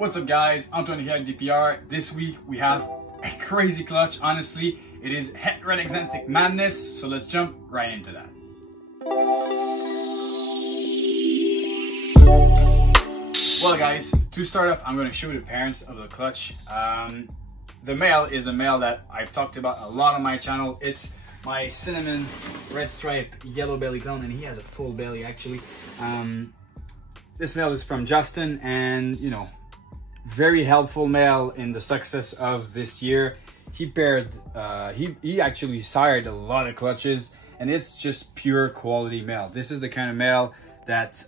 What's up guys, Antoine here at DPR. This week we have a crazy clutch. Honestly, it is het red excentric madness, so let's jump right into that. Well guys, to start off, I'm going to show you the parents of the clutch. The male is a male that I've talked about a lot on my channel. It's my cinnamon Redstripe yellow belly clone, and he has a full belly actually. This male is from Justin, and you know, very helpful male in the success of this year. He paired, he actually sired a lot of clutches, and it's just pure quality male. This is the kind of male that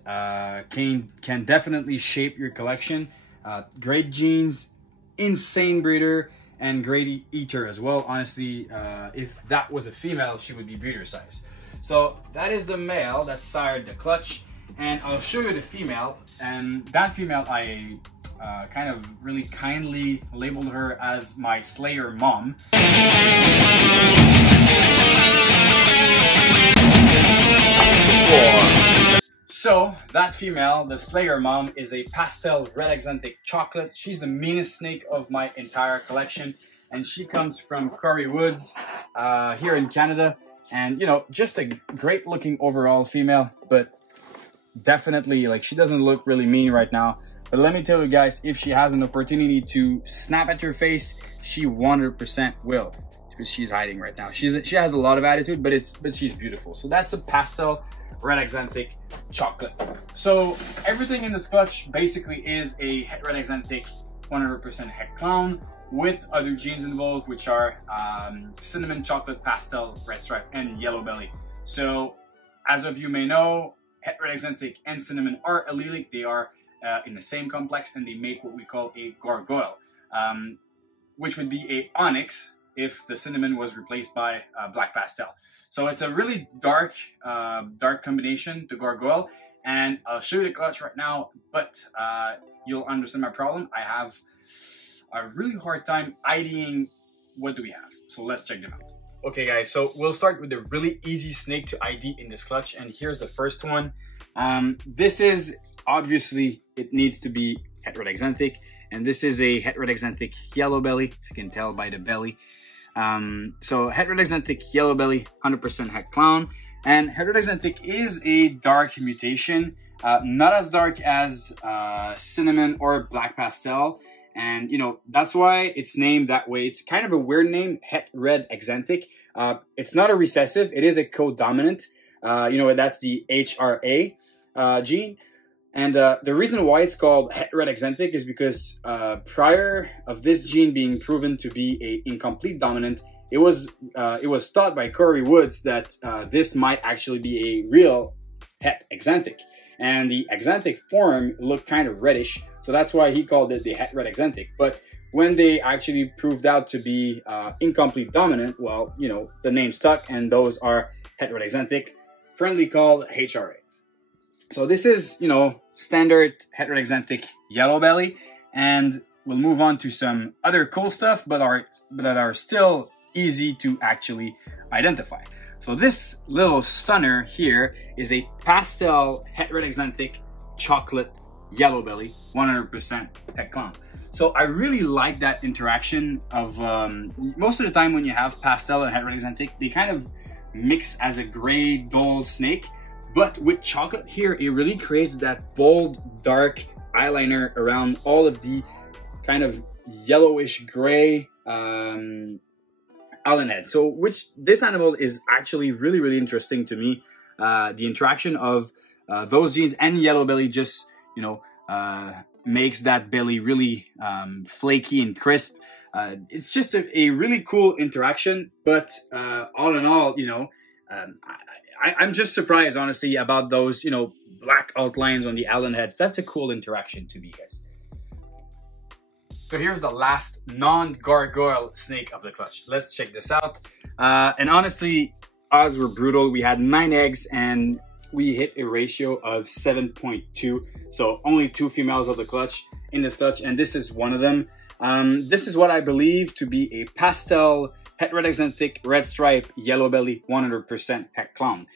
can definitely shape your collection. Great genes, insane breeder, and great eater as well. Honestly, if that was a female, she would be breeder size. So that is the male that sired the clutch, and I'll show you the female. And that female, I kind of really kindly labeled her as my Slayer mom. So that female, the Slayer mom, is a Pastel RA Chocolate. She's the meanest snake of my entire collection, and she comes from Corey Woods here in Canada. And you know, just a great looking overall female, but definitely, like, she doesn't look really mean right now. But let me tell you guys, if she has an opportunity to snap at your face, she 100% will, because she's hiding right now. She has a lot of attitude, but she's beautiful. So that's the Pastel RA Chocolate. So everything in this clutch basically is a het red 100% het clown with other genes involved, which are cinnamon, chocolate, pastel, Redstripe, and yellow belly. So as of you may know, het red and cinnamon are allelic. They are in the same complex, and they make what we call a gargoyle, which would be a onyx if the cinnamon was replaced by black pastel. So it's a really dark combination, the gargoyle, and I'll show you the clutch right now, but you'll understand my problem. I have a really hard time IDing what do we have. So let's check them out. Okay guys, so we'll start with the really easy snake to ID in this clutch, and here's the first one. This is, obviously, it needs to be het red excentric, and this is a het red excentric yellow belly, if you can tell by the belly. So het red excentric yellow belly, 100% het clown, and het red excentric is a dark mutation, not as dark as cinnamon or black pastel, and you know, that's why it's named that way. It's kind of a weird name, het red excentric. It's not a recessive, it is a co-dominant. You know, that's the HRA gene. And the reason why it's called het red excentric is because prior of this gene being proven to be a incomplete dominant, it was thought by Corey Woods that this might actually be a real het excentric, and the excentric form looked kind of reddish, so that's why he called it the het red excentric. But when they actually proved out to be incomplete dominant, well, you know, the name stuck, and those are het red excentric, friendly called HRA. So this is, you know, standard het red excentric yellow belly, and we'll move on to some other cool stuff, but that are still easy to actually identify. So this little stunner here is a pastel het red excentric chocolate yellow belly, 100% het clown. So I really like that interaction of most of the time when you have pastel and het red excentric, they kind of mix as a gray dull snake. But with chocolate here, it really creates that bold, dark eyeliner around all of the kind of yellowish gray Allen head. So which this animal is actually really, really interesting to me. The interaction of those genes and yellow belly just, you know, makes that belly really flaky and crisp. It's just a really cool interaction. But all in all, you know, I'm just surprised, honestly, about those, you know, black outlines on the Allen heads. That's a cool interaction to me, guys. So here's the last non-gargoyle snake of the clutch. Let's check this out. And honestly, odds were brutal. We had 9 eggs, and we hit a ratio of 7.2. So only 2 females of the clutch in this clutch, and this is one of them. This is what I believe to be a pastel het red excentric, Redstripe, yellow belly, 100% het clown.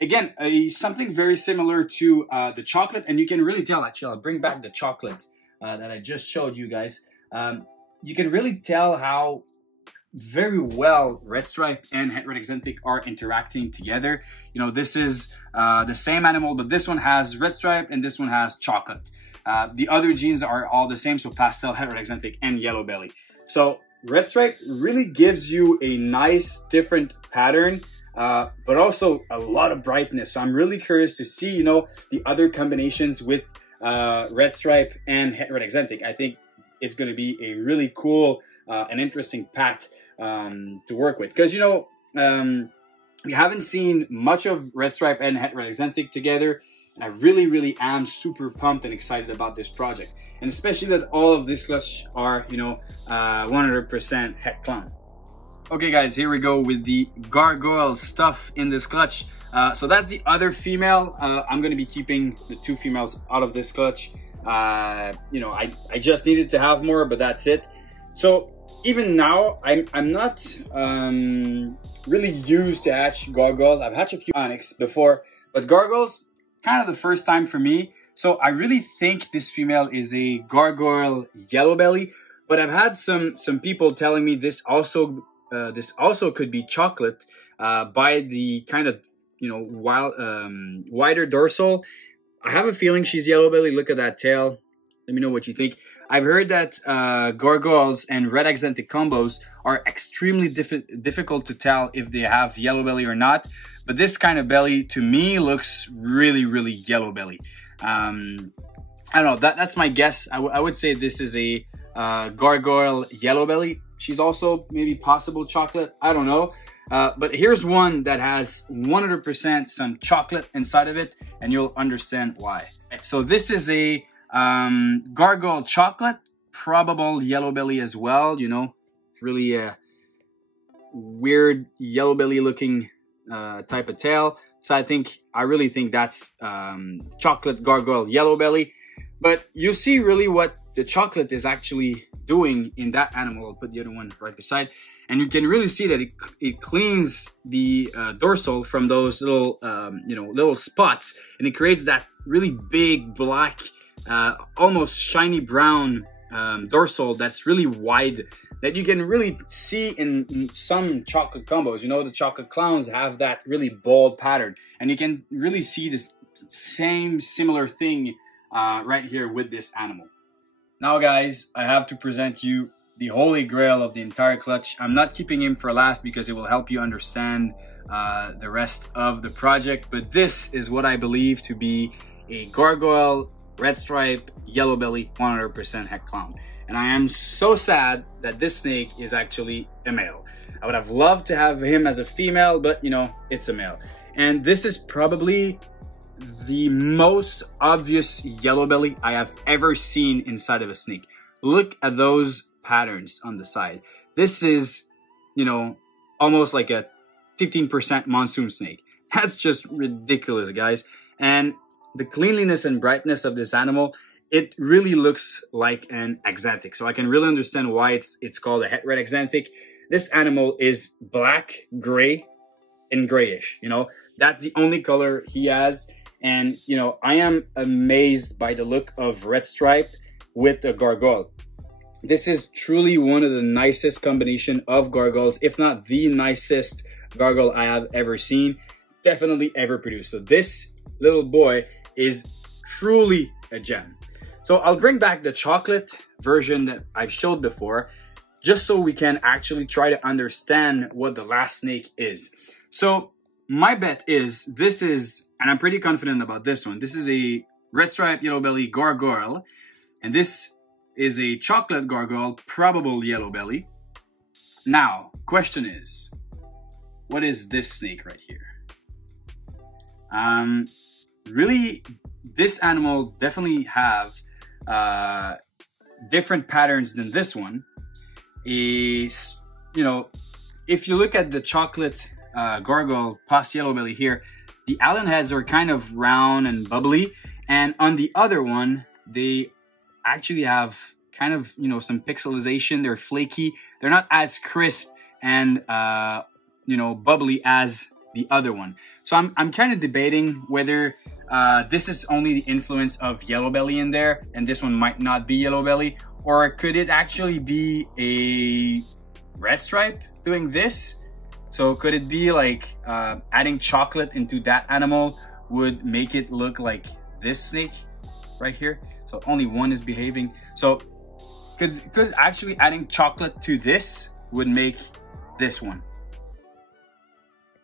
Again, something very similar to the chocolate, and you can really tell, actually, I'll bring back the chocolate that I just showed you guys, you can really tell how very well Redstripe and Het Red Excentric are interacting together. You know, this is the same animal, but this one has Redstripe and this one has Chocolate. The other genes are all the same, so Pastel, Het Red Excentric, and Yellow Belly. So Redstripe really gives you a nice different pattern, but also a lot of brightness. So I'm really curious to see, you know, the other combinations with Redstripe and Het Red Excentric. I think it's going to be a really cool and interesting path to work with, because, you know, we haven't seen much of Redstripe and Het Red Excentric together, and I really am super pumped and excited about this project, and especially that all of this clutch are, you know, 100% Het clone. Okay guys, here we go with the Gargoyle stuff in this clutch. So that's the other female. I'm going to be keeping the two females out of this clutch. You know, I just needed to have more, but that's it. So even now, I'm not really used to hatch Gargoyles. I've hatched a few Onyx before, but Gargoyles, kind of the first time for me. So I really think this female is a Gargoyle Yellow Belly, but I've had some people telling me this also could be Chocolate by the kind of, you know, wider dorsal. I have a feeling she's Yellow Belly. Look at that tail. Let me know what you think. I've heard that Gargoyles and Red Excentric combos are extremely difficult to tell if they have Yellow Belly or not. But this kind of belly, to me, looks really Yellow Belly. I don't know. That's my guess. I would say this is a Gargoyle Yellow Belly. She's also maybe possible Chocolate. I don't know. But here's one that has 100% some chocolate inside of it, and you'll understand why. So this is a Gargoyle Chocolate, probable Yellow Belly as well. You know, really weird yellow belly looking type of tail. So I really think that's Chocolate Gargoyle Yellow Belly. But you see really what the chocolate is actually doing in that animal. I'll put the other one right beside. And you can really see that it cleans the dorsal from those little, you know, little spots. And it creates that really big black, almost shiny brown dorsal that's really wide, that you can really see in some chocolate combos. You know, the chocolate clowns have that really bold pattern. And you can really see the same similar thing right here with this animal. Now guys, I have to present you the holy grail of the entire clutch. I'm not keeping him for last because it will help you understand the rest of the project, but this is what I believe to be a Gargoyle Redstripe Yellow Belly 100% Het clown. And I am so sad that this snake is actually a male. I would have loved to have him as a female, but you know, it's a male. And this is probably the most obvious yellow belly I have ever seen inside of a snake. Look at those patterns on the side. This is, you know, almost like a 15% monsoon snake. That's just ridiculous, guys. And the cleanliness and brightness of this animal, it really looks like an excentric. So I can really understand why it's called a Het Red Excentric. This animal is black, gray, and grayish. You know, that's the only color he has. And, you know, I am amazed by the look of Redstripe with a Gargoyle. This is truly one of the nicest combination of Gargoyles, if not the nicest Gargoyle I have ever seen, definitely ever produced. So this little boy is truly a gem. So I'll bring back the chocolate version that I've showed before, just so we can actually try to understand what the last snake is. So my bet is this is, and I'm pretty confident about this one, this is a Redstripe Yellow Belly Gargoyle, and this is a Chocolate Gargoyle, probable Yellow Belly. Now, question is, what is this snake right here? Really, this animal definitely have different patterns than this one. Is, you know, if you look at the Chocolate Gargoyle past Yellow Belly here, the Allen heads are kind of round and bubbly, and on the other one, they actually have kind of, you know, some pixelization. They're flaky. They're not as crisp and you know, bubbly as the other one. So I'm kind of debating whether this is only the influence of yellow belly in there, and this one might not be yellow belly? Or could it actually be a Redstripe doing this? So could it be like adding chocolate into that animal would make it look like this snake right here? So only one is behaving. So could actually adding chocolate to this would make this one?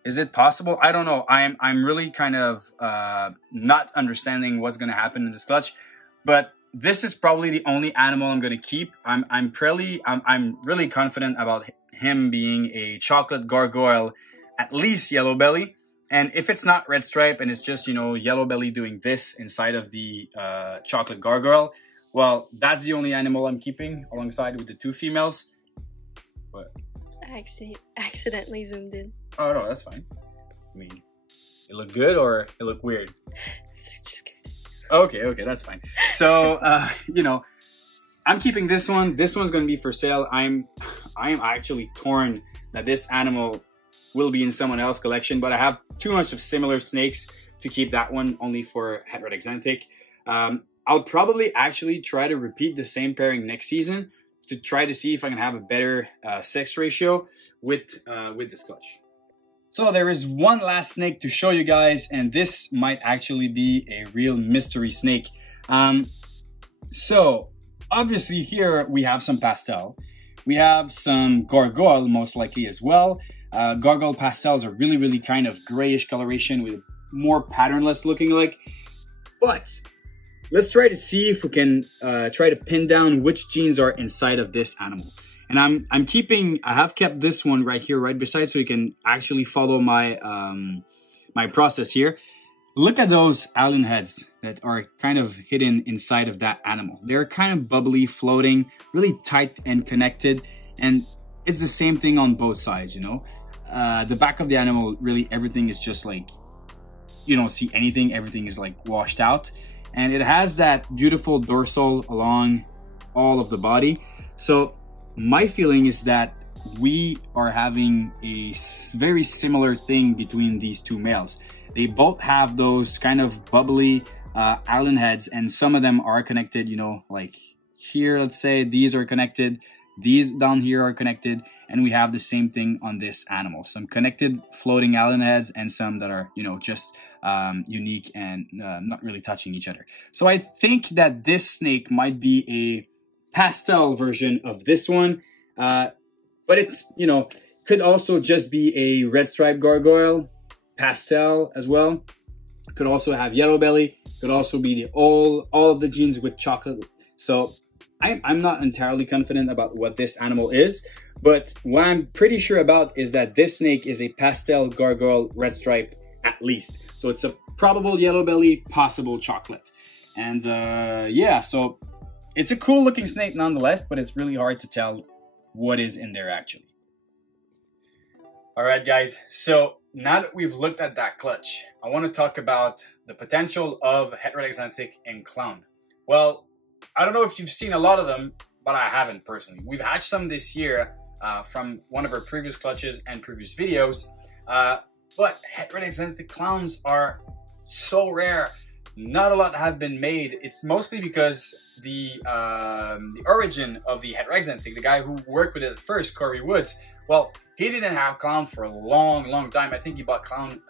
Is it possible? I don't know. I'm really kind of not understanding what's gonna happen in this clutch, but this is probably the only animal I'm gonna keep. I'm really confident about him being a chocolate gargoyle, at least yellow belly. And if it's not Redstripe and it's just, you know, yellow belly doing this inside of the chocolate gargoyle, well, that's the only animal I'm keeping alongside with the two females. What? I accidentally zoomed in. Oh no, that's fine. I mean, it look good or it look weird? Just kidding. Okay, that's fine. So, you know, I'm keeping this one. This one's going to be for sale. I am actually torn that this animal will be in someone else's collection, but I have too much of similar snakes to keep that one only for het red exanthic. I'll probably actually try to repeat the same pairing next season to try to see if I can have a better sex ratio with this clutch. So there is one last snake to show you guys, and this might actually be a real mystery snake. So obviously here we have some pastel. We have some gargoyle most likely as well. Gargoyle pastels are really kind of grayish coloration with more patternless looking like. But let's try to see if we can try to pin down which genes are inside of this animal. And I have kept this one right here, right beside, so you can actually follow my my process here. Look at those allen heads that are kind of hidden inside of that animal. They're kind of bubbly, floating, really tight and connected. And it's the same thing on both sides, you know. The back of the animal, really everything is just like, you don't see anything. Everything is like washed out. And it has that beautiful dorsal along all of the body. So my feeling is that we are having a very similar thing between these two males. They both have those kind of bubbly allen heads, and some of them are connected, you know, like here, let's say these are connected, these down here are connected, and we have the same thing on this animal. Some connected floating allen heads and some that are, you know, just unique and not really touching each other. So I think that this snake might be a pastel version of this one, but it's, you know, could also just be a Redstripe gargoyle pastel as well. Could also have yellow belly, could also be the all of the genes with chocolate. So I'm not entirely confident about what this animal is, but what I'm pretty sure about is that this snake is a pastel gargoyle Redstripe at least. So it's a probable yellow belly, possible chocolate. And yeah, so it's a cool looking snake nonetheless, but it's really hard to tell what is in there actually. All right, guys, so now that we've looked at that clutch, I want to talk about the potential of het red exanthic and clown. Well, I don't know if you've seen a lot of them, but I haven't personally. We've hatched some this year from one of our previous clutches and previous videos, but het red exanthic clowns are so rare. Not a lot have been made. It's mostly because the origin of the het red exanthic, the guy who worked with it at first, Corey Woods, well, he didn't have clown for a long time. I think he bought clown,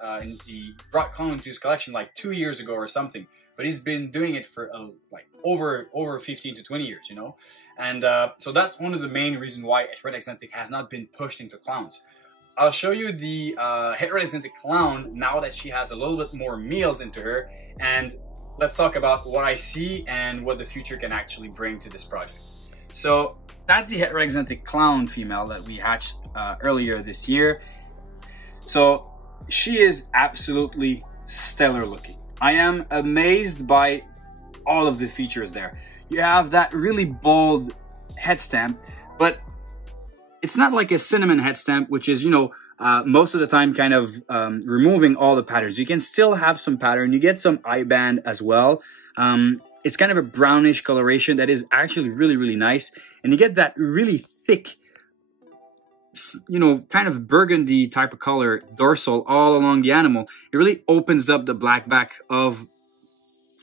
he brought clown into his collection like 2 years ago or something. But he's been doing it for like over 15 to 20 years, you know? And so that's one of the main reasons why het red exanthic has not been pushed into clowns. I'll show you the het red exanthic clown now that she has a little bit more meals into her. And let's talk about what I see and what the future can actually bring to this project. So that's the het red exanthic clown female that we hatched earlier this year. So she is absolutely stellar looking. I am amazed by all of the features there. You have that really bold head stamp, but it's not like a cinnamon head stamp, which is, you know, most of the time kind of removing all the patterns. You can still have some pattern. You get some eye band as well. It's kind of a brownish coloration that is actually really nice. And you get that really thick, you know, kind of burgundy type of color dorsal all along the animal. It really opens up the black back of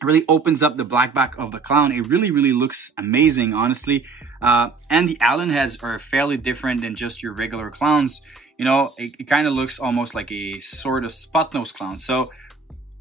really opens up the black back of the clown. It really looks amazing, honestly. And the Allen heads are fairly different than just your regular clowns. You know, it kind of looks almost like a sort of spot nose clown. So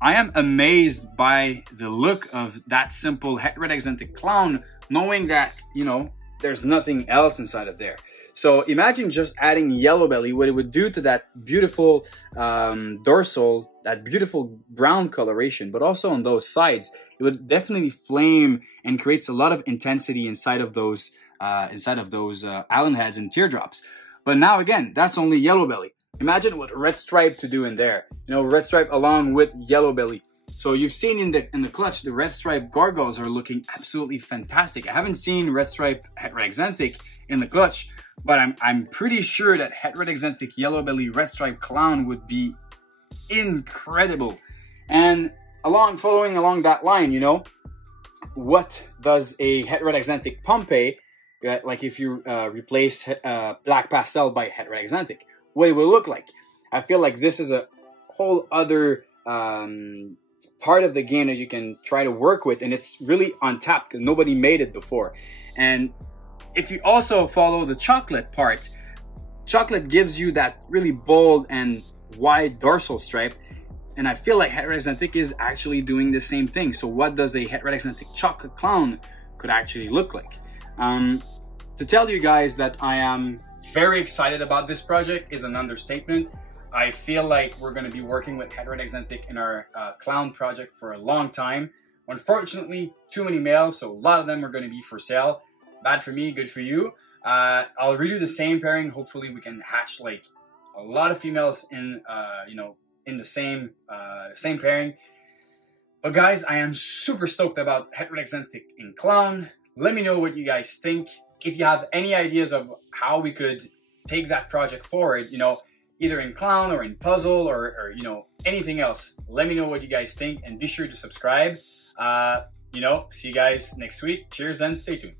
I am amazed by the look of that simple het red excentric clown, knowing that, you know, there's nothing else inside of there. So imagine just adding yellow belly, what it would do to that beautiful dorsal, that beautiful brown coloration, but also on those sides, it would definitely flame and creates a lot of intensity inside of those Allen heads and teardrops. But now again, that's only yellow belly. Imagine what Redstripe to do in there. You know, Redstripe along with yellow belly. So you've seen in the clutch, the Redstripe Gargoyles are looking absolutely fantastic. I haven't seen Redstripe het red excentric in the clutch, but I'm pretty sure that het red excentric yellow belly Redstripe clown would be incredible. And following along that line, you know, what does a het red excentric Pompeii, like if you replace black pastel by het red excentric, what it will look like? I feel like this is a whole other part of the game that you can try to work with, and it's really untapped because nobody made it before. And if you also follow the chocolate part, chocolate gives you that really bold and wide dorsal stripe, and I feel like het red excentric is actually doing the same thing. So what does a het red excentric chocolate clown could actually look like? To tell you guys that I am very excited about this project is an understatement. I feel like we're going to be working with het red excentric in our clown project for a long time. Unfortunately, too many males, so a lot of them are going to be for sale. Bad for me, good for you. I'll redo the same pairing. Hopefully we can hatch like a lot of females in, you know, in the same pairing. But guys, I am super stoked about het red excentric in clown. Let me know what you guys think. If you have any ideas of how we could take that project forward, you know, either in clown or in puzzle or you know, anything else, let me know what you guys think, and be sure to subscribe. You know, see you guys next week. Cheers and stay tuned.